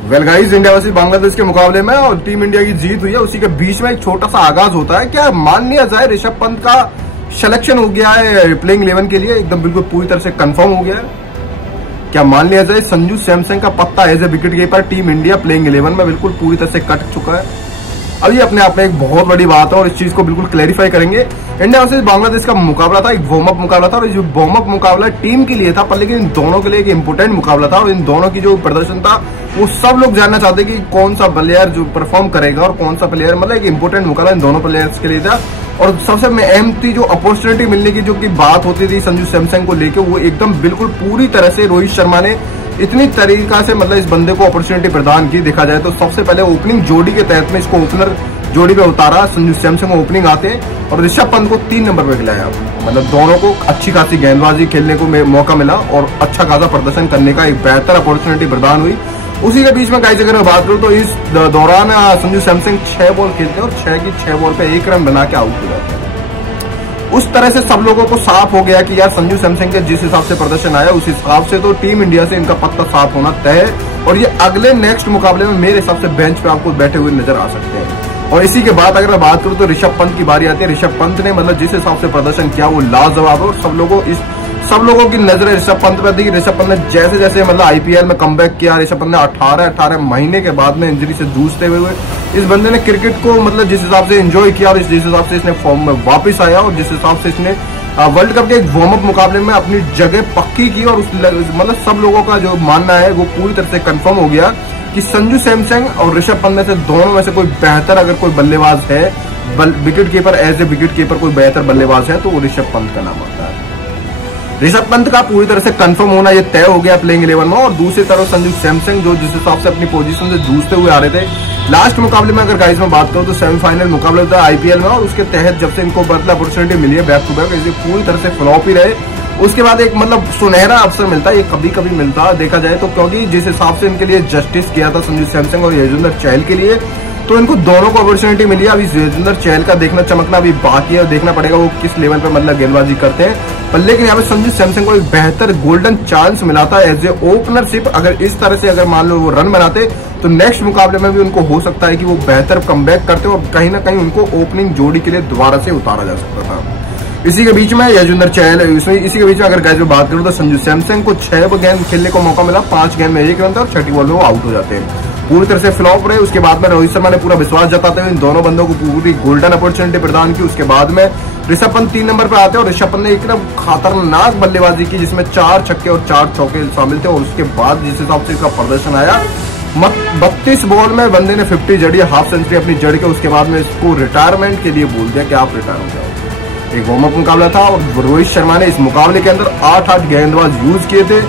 Well guys, India versus Bangladesh के मुकाबले में और टीम इंडिया की जीत हुई है, उसी के बीच में एक छोटा सा आगाज होता है। क्या मान लिया जाए ऋषभ पंत का सिलेक्शन हो गया है प्लेइंग 11 के लिए, एकदम बिल्कुल पूरी तरह से कंफर्म हो गया है। क्या मान लिया जाए संजू सैमसन का पत्ता as a wicket keeper team India playing 11 में बिल्कुल पूरी तरह से कट चुका है। अब ये अपने आप में एक बहुत बड़ी बात है और इस चीज को बिल्कुल क्लैरिफाई करेंगे। इंडिया वर्सेस बांग्लादेश का मुकाबला था, एक वार्म अप मुकाबला था और जो वार्म अप मुकाबला टीम के लिए था, पर लेकिन इन दोनों के लिए एक इंपोर्टेंट मुकाबला था और इन दोनों की जो प्रदर्शन था वो सब लोग जानना चाहते कि कौन सा प्लेयर जो परफॉर्म करेगा और कौन सा प्लेयर, मतलब एक इंपोर्टेंट मुकाबला इन दोनों प्लेयर्स के लिए था। और सबसे अहम थी जो अपॉर्चुनिटी मिलने की जो की बात होती थी संजू सैमसन को लेकर, वो एकदम बिल्कुल पूरी तरह से रोहित शर्मा ने इतनी तरीका से मतलब इस बंदे को अपॉर्चुनिटी प्रदान की। देखा जाए तो सबसे पहले ओपनिंग जोड़ी के तहत में इसको ओपनर जोड़ी पे उतारा, संजू सैमसन को ओपनिंग आते और ऋषभ पंत को 3 नंबर पे खिलाया। मतलब दोनों को अच्छी खासी गेंदबाजी खेलने को मौका मिला और अच्छा खासा प्रदर्शन करने का एक बेहतर अपॉर्चुनिटी प्रदान हुई। उसी के बीच में गाइस अगर मैं बात करूं तो इस दौरान संजू सैमसन 6 बॉल खेलते हैं और 6 की 6 बॉल पे 1 रन बना के आउट हो जाते हैं। उस तरह से सब लोगों को साफ हो गया कि यार संजू सैमसन के जिस हिसाब से प्रदर्शन आया उस हिसाब से तो टीम इंडिया से इनका पत्ता साफ होना तय है और ये अगले नेक्स्ट मुकाबले में मेरे हिसाब से बेंच पे आपको बैठे हुए नजर आ सकते हैं। और इसी के बाद अगर मैं बात करूं तो ऋषभ पंत की बारी आती है। ऋषभ पंत ने मतलब जिस हिसाब से प्रदर्शन किया वो लाजवाब है और सब लोगों की नजरें ऋषभ पंत पर थी। ऋषभ पंत ने जैसे जैसे मतलब आईपीएल में कमबैक किया, ऋषभ पंत ने 18 महीने के बाद में इंजरी से जूझते हुए इस बंदे ने क्रिकेट को मतलब जिस हिसाब से एंजॉय किया और जिस हिसाब से इसने फॉर्म में वापस आया और जिस हिसाब से इसने वर्ल्ड कप के एक वार्म अप मुकाबले में अपनी जगह पक्की की और मतलब सब लोगों का जो मानना है वो पूरी तरह से कंफर्म हो गया कि संजू सैमसन और ऋषभ पंत में से दोनों में से कोई बेहतर अगर कोई बल्लेबाज है, wicket keeper as a wicket keeper कोई बेहतर बल्लेबाज है तो वो ऋषभ पंत का नाम आता है। ऋषभ पंत का पूरी तरह से कंफर्म होना ये तय हो गया प्लेइंग 11 में। और दूसरी तरफ संजू सैमसन जो जिस हिसाब से अपनी पोजीशन से जूझते हुए आ रहे थे लास्ट मुकाबले में, अगर गाइस में बात करूं तो सेमीफाइनल मुकाबला था आईपीएल में और उसके तहत जब से इनको मतलब अपॉर्चुनिटी मिली है बैक टू बैक, इसे पूरी तरह से फ्लॉप ही रहे। उसके बाद एक मतलब सुनहरा अवसर मिलता है, ये कभी कभी मिलता है देखा जाए तो, क्योंकि जिस हिसाब से इनके लिए जस्टिस किया था संजू सैमसन और युजवेंद्र चहल के लिए, तो इनको दोनों को अपॉर्चुनिटी मिली है। अभी युजवेंद्र चहल का देखना चमकना अभी बाकी है और देखना पड़ेगा वो किस लेवल पे मतलब गेंदबाजी करते हैं। पर लेकिन यहाँ पे संजू सैमसन को एक बेहतर गोल्डन चांस मिला था एज ए ओपनरशिप। अगर इस तरह से अगर मान लो वो रन बनाते तो नेक्स्ट मुकाबले में भी उनको हो सकता है कि वो बेहतर कमबैक करते और कहीं ना कहीं उनको ओपनिंग जोड़ी के लिए दोबारा से उतारा जा सकता था। इसी के बीच में युजवेंद्र चहल, इसी के बीच में अगर गाइस में बात करूं तो संजू सैमसन को 6 गेंद खेलने को मौका मिला, 5 गेंद में 1 रन था और 6ठी बॉल में वो आउट हो जाते हैं, पूरी तरह से फ्लॉप रहे। उसके बाद में रोहित शर्मा ने पूरा विश्वास जताते हुए इन दोनों बंदों को पूरी गोल्डन अपॉर्चुनिटी प्रदान की। उसके बाद में ऋषभ पंत 3 नंबर पे आते हैं और ऋषभ पंत ने एक खतरनाक बल्लेबाजी की जिसमें 4 छक्के और 4 चौके शामिल थे। और उसके बाद जिस हिसाब से इसका प्रदर्शन आया 32 बॉल में बंदे ने 50 जड़ी, हाफ सेंचुरी अपनी जड़ के उसके बाद में इसको रिटायरमेंट के लिए बोल दिया कि आप रिटायर हो जाओ। एक वार्म अप मुकाबला था और रोहित शर्मा ने इस मुकाबले के अंदर 8 गेंदबाज यूज किए थे।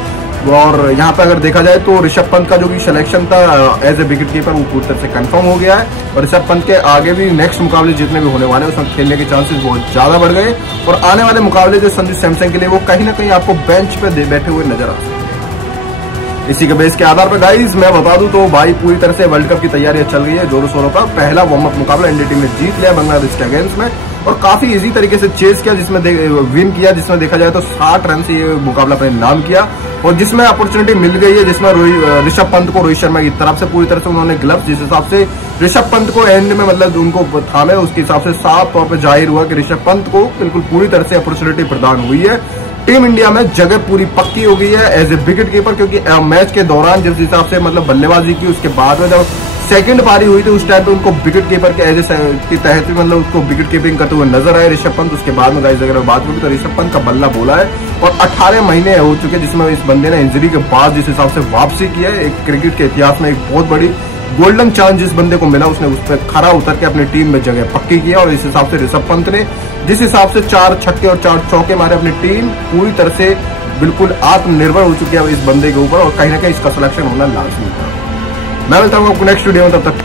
और यहाँ पे अगर देखा जाए तो ऋषभ पंत का जो कि सिलेक्शन था एज ए विकेट कीपर वो पूरी तरह से कंफर्म हो गया है और ऋषभ पंत के आगे भी नेक्स्ट मुकाबले जितने भी होने वाले हैं उसमें खेलने के चांसेस बहुत ज्यादा बढ़ गए और आने वाले मुकाबले जो संजू सैमसन के लिए वो कहीं ना कहीं आपको बेंच पे बैठे हुए नजर आ सकते हैं। इसी के बेस के आधार पर गाइस मैं बता दूं तो भाई पूरी तरह से वर्ल्ड कप की तैयारियां चल रही है जोरों शोरों पर। पहला वार्म अप मुकाबला इंडिया टीम ने जीत लिया बांग्लादेश के अगेंस्ट में और काफी इजी तरीके से चेस किया, जिसमें विन किया, जिसमें देखा जाए तो 60 रन से ये मुकाबला अपने नाम किया और जिसमें अपॉर्चुनिटी मिल गई है, जिसमें ऋषभ पंत को रोहित शर्मा की तरफ से पूरी तरह से उन्होंने ग्लव्स जिस हिसाब से ऋषभ पंत को एंड में मतलब उनको थामे उसके हिसाब से साफ तौर पर जाहिर हुआ कि ऋषभ पंत को बिल्कुल पूरी तरह से अपॉर्चुनिटी प्रदान हुई है। टीम इंडिया में जगह पूरी पक्की हो गई है एज ए विकेट कीपर, क्योंकि मैच के दौरान जिस हिसाब से मतलब बल्लेबाजी की उसके बाद में जब सेकंड पारी हुई थी उस टाइम पे उनको विकेट कीपर के एज ए के तहत मतलब उसको विकेट कीपिंग करते हुए नजर आए ऋषभ पंत। उसके बाद में गाइस अगर बात करूं तो ऋषभ पंत का बल्ला बोला है और 18 महीने हो चुके जिसमें इस बंदे ने इंजरी के बाद जिस हिसाब से वापसी की है, एक क्रिकेट के इतिहास में एक बहुत बड़ी गोल्डन चांस जिस बंदे को मिला उसने उस पर खरा उतर के अपनी टीम में जगह पक्की किया। और इस हिसाब से ऋषभ पंत ने जिस हिसाब से 4 छक्के और 4 चौके मारे, अपनी टीम पूरी तरह से बिल्कुल आत्मनिर्भर हो चुकी है इस बंदे के ऊपर और कहीं ना कहीं इसका सिलेक्शन होना लाजमी था। मैं मिलता हूँ आपको नेक्स्ट वीडियो में, तब तक